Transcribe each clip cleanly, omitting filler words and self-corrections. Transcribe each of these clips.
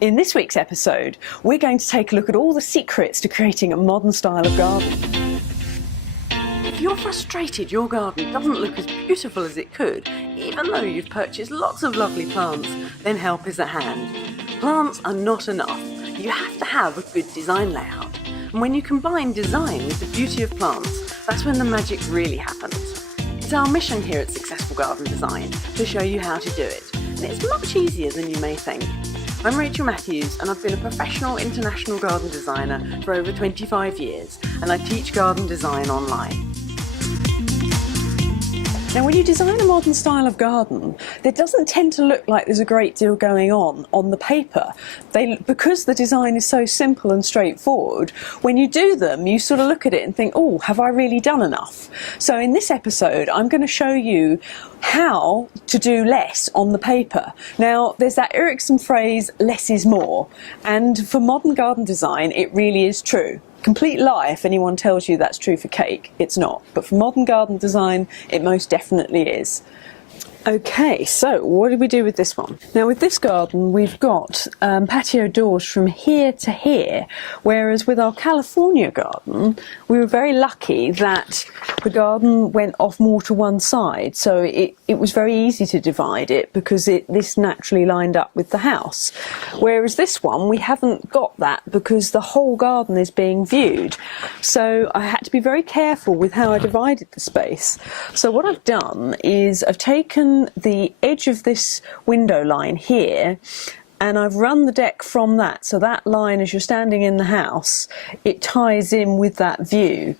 In this week's episode, we're going to take a look at all the secrets to creating a modern style of garden. If you're frustrated your garden doesn't look as beautiful as it could, even though you've purchased lots of lovely plants, then help is at hand. Plants are not enough. You have to have a good design layout. And when you combine design with the beauty of plants, that's when the magic really happens. It's our mission here at Successful Garden Design to show you how to do it. And it's much easier than you may think. I'm Rachel Matthews and I've been a professional international garden designer for over 25 years and I teach garden design online. Now when you design a modern style of garden, there doesn't tend to look like there's a great deal going on the paper. Because the design is so simple and straightforward, when you do them you sort of look at it and think, oh, have I really done enough? So in this episode I'm going to show you how to do less on the paper. Now there's that irksome phrase, less is more, and for modern garden design it really is true. Complete lie if anyone tells you that's true for cake. It's not. But for modern garden design, it most definitely is. Okay, so what did we do with this one? Now with this garden we've got patio doors from here to here, whereas with our California garden we were very lucky that the garden went off more to one side, so it was very easy to divide it because this naturally lined up with the house. Whereas this one we haven't got that because the whole garden is being viewed, so I had to be very careful with how I divided the space. So what I've done is I've taken the edge of this window line here and I've run the deck from that, so that line as you're standing in the house, it ties in with that view,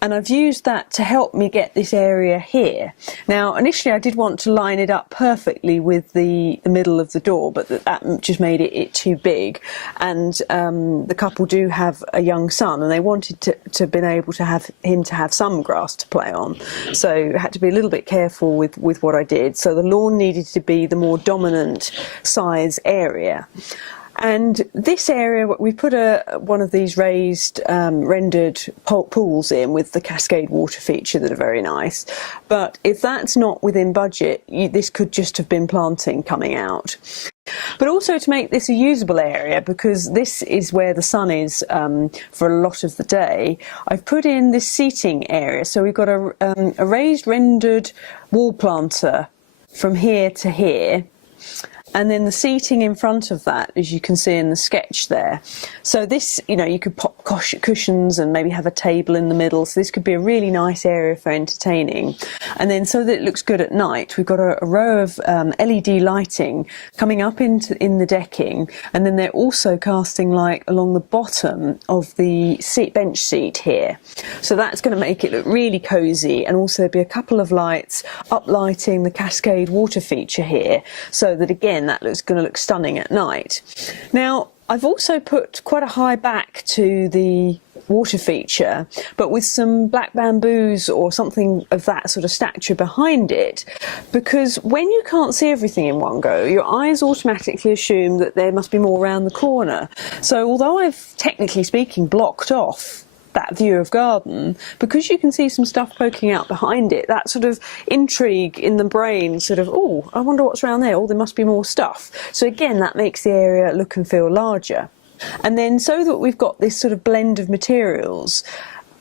and I've used that to help me get this area here. Now initially I did want to line it up perfectly with the middle of the door, but that just made it too big, and the couple do have a young son and they wanted to been able to have him to have some grass to play on, so I had to be a little bit careful with what I did. So the lawn needed to be the more dominant size area. And this area, we put one of these raised rendered pools in with the cascade water feature that are very nice. But if that's not within budget, this could just have been planting coming out. But also to make this a usable area, because this is where the sun is for a lot of the day, I've put in this seating area. So we've got a raised rendered wall planter from here to here. And then the seating in front of that, as you can see in the sketch there. So this, you could pop cushions and maybe have a table in the middle. So this could be a really nice area for entertaining. And then so that it looks good at night, we've got a row of LED lighting coming up in the decking. And then they're also casting light along the bottom of the bench seat here. So that's going to make it look really cozy. And also there'll be a couple of lights uplighting the cascade water feature here, so that again, that looks going to look stunning at night. Now I've also put quite a high back to the water feature, but with some black bamboos or something of that sort of stature behind it, because when you can't see everything in one go, your eyes automatically assume that there must be more around the corner. So although I've technically speaking blocked off that view of garden, because you can see some stuff poking out behind it, that sort of intrigue in the brain sort of, oh, I wonder what's around there, oh, there must be more stuff. So again, that makes the area look and feel larger. And then so that we've got this sort of blend of materials,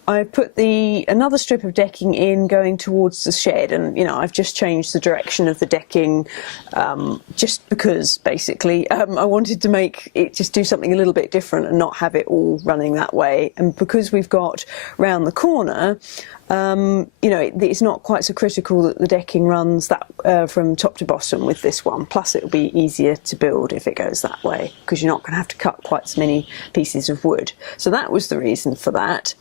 I've put another strip of decking in going towards the shed, and I've just changed the direction of the decking just because basically I wanted to make it just do something a little bit different and not have it all running that way. And because we've got round the corner, it's not quite so critical that the decking runs that from top to bottom with this one. Plus it'll be easier to build if it goes that way, because you're not going to have to cut quite so many pieces of wood. So that was the reason for that.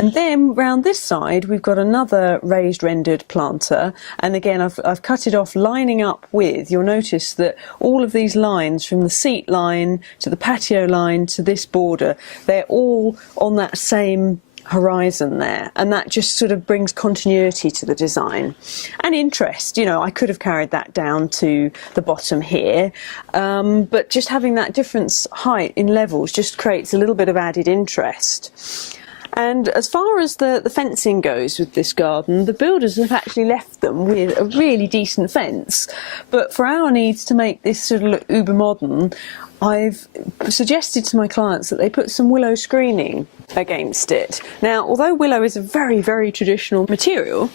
And then round this side we've got another raised rendered planter, and again I've cut it off lining up with, you'll notice that all of these lines from the seat line to the patio line to this border, they're all on that same horizon there, and that just sort of brings continuity to the design and interest. I could have carried that down to the bottom here, but just having that difference height in levels just creates a little bit of added interest. And as far as the fencing goes with this garden, the builders have actually left them with a really decent fence. But for our needs to make this sort of look uber modern, I've suggested to my clients that they put some willow screening against it. Now, although willow is a very, very traditional material,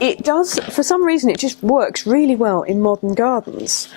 it does, for some reason, it just works really well in modern gardens.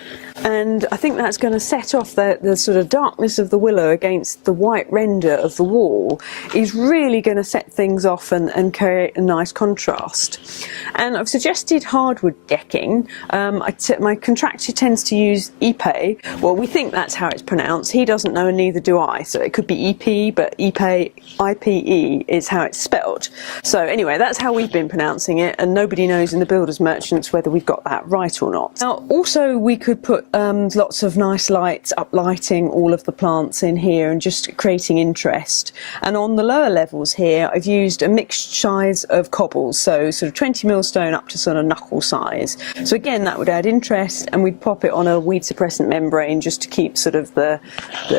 And I think that's going to set off the sort of darkness of the willow against the white render of the wall, is really going to set things off and create a nice contrast. And I've suggested hardwood decking. My contractor tends to use Ipe. Well, we think that's how it's pronounced. He doesn't know and neither do I. So it could be EP, but Ipe, IPE is how it's spelled. So anyway, that's how we've been pronouncing it, and nobody knows in the builders merchants whether we've got that right or not. Now, also we could put lots of nice lights, uplighting all of the plants in here and just creating interest. And on the lower levels here, I've used a mixed size of cobbles, so sort of 20 millstone up to sort of knuckle size. So again, that would add interest, and we'd pop it on a weed suppressant membrane just to keep sort of the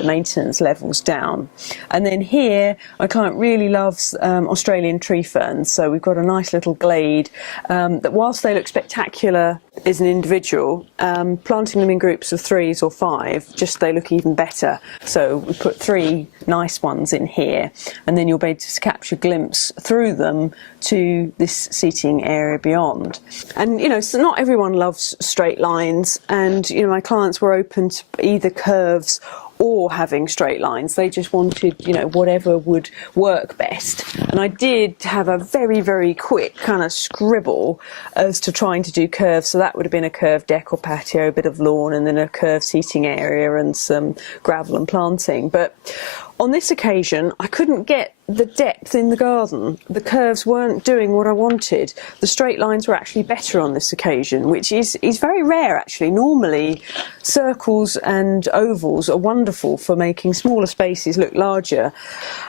maintenance levels down. And then here, my client really loves Australian tree ferns, so we've got a nice little glade that, whilst they look spectacular as an individual, planting them in groups of 3s or 5, just they look even better. So we put 3 nice ones in here, and then you'll be able to capture a glimpse through them to this seating area beyond. And you know, so not everyone loves straight lines, and you know, my clients were open to either curves or having straight lines. They just wanted, you know, whatever would work best. And I did have a very, very quick kind of scribble as to trying to do curves. So that would have been a curved deck or patio, a bit of lawn, and then a curved seating area and some gravel and planting. But on this occasion, I couldn't get the depth in the garden. The curves weren't doing what I wanted. The straight lines were actually better on this occasion, which is very rare actually. Normally, circles and ovals are wonderful for making smaller spaces look larger.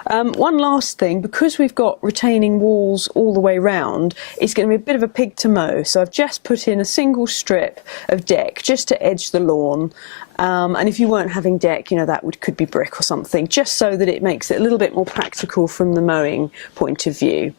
One last thing, because we've got retaining walls all the way round, it's going to be a bit of a pig to mow. So I've just put in a single strip of deck just to edge the lawn. And if you weren't having deck, you know, that could be brick or something, just so that it makes it a little bit more practical from the mowing point of view.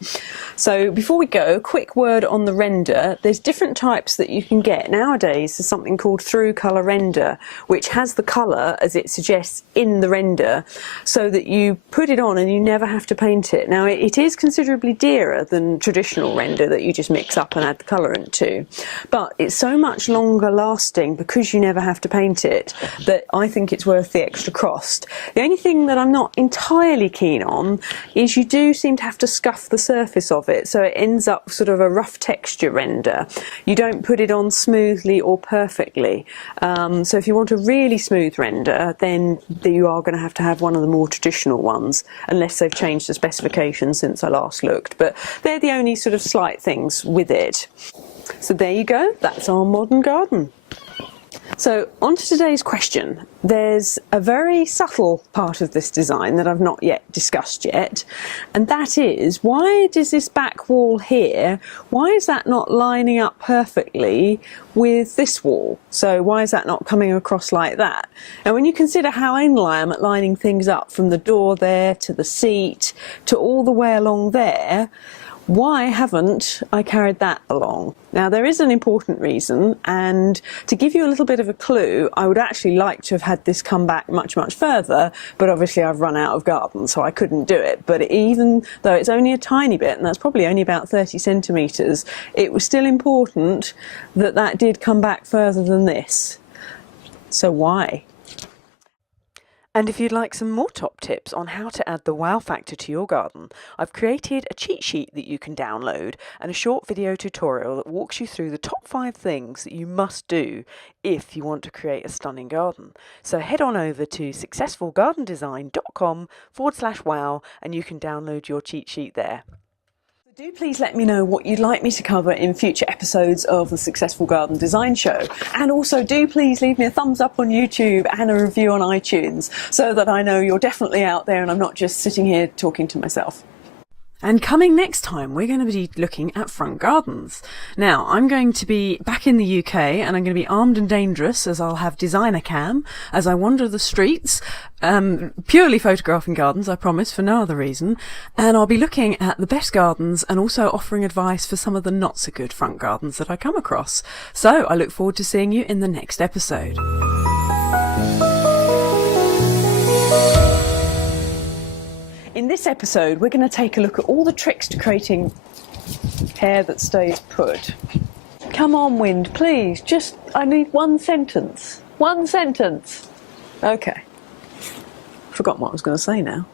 So before we go, a quick word on the render. There's different types that you can get. Nowadays, there's something called through colour render, which has the colour, as it suggests, in the render, so that you put it on and you never have to paint it. Now, it is considerably dearer than traditional render that you just mix up and add the colourant to, but it's so much longer lasting because you never have to paint it, that I think it's worth the extra cost. The only thing that I'm not entirely keen on is you do seem to have to scuff the surface of it, so it ends up sort of a rough texture render. You don't put it on smoothly or perfectly. So if you want a really smooth render, then you are going to have one of the more traditional ones, unless they've changed the specifications since I last looked. But they're the only sort of slight things with it. So there you go, that's our modern garden. So on to today's question. There's a very subtle part of this design that I've not yet discussed yet, and that is, why does this back wall here, why is that not lining up perfectly with this wall? So why is that not coming across like that? Now when you consider how anal I am at lining things up from the door there to the seat to all the way along there, why haven't I carried that along? Now there is an important reason, and to give you a little bit of a clue, I would actually like to have had this come back much further, but obviously I've run out of garden, so I couldn't do it. But even though it's only a tiny bit, and that's probably only about 30 centimetres, it was still important that that did come back further than this. So why? And if you'd like some more top tips on how to add the wow factor to your garden, I've created a cheat sheet that you can download and a short video tutorial that walks you through the top 5 things that you must do if you want to create a stunning garden. So head on over to successfulgardendesign.com/wow and you can download your cheat sheet there. Do please let me know what you'd like me to cover in future episodes of the Successful Garden Design Show. And also do please leave me a thumbs up on YouTube and a review on iTunes, so that I know you're definitely out there and I'm not just sitting here talking to myself. And coming next time, we're going to be looking at front gardens. Now, I'm going to be back in the UK and I'm going to be armed and dangerous, as I'll have designer cam as I wander the streets, purely photographing gardens, I promise, for no other reason. And I'll be looking at the best gardens and also offering advice for some of the not so good front gardens that I come across. So I look forward to seeing you in the next episode. In this episode, we're going to take a look at all the tricks to creating hair that stays put. Come on, wind, please. I need one sentence. One sentence. Okay. Forgotten what I was going to say now.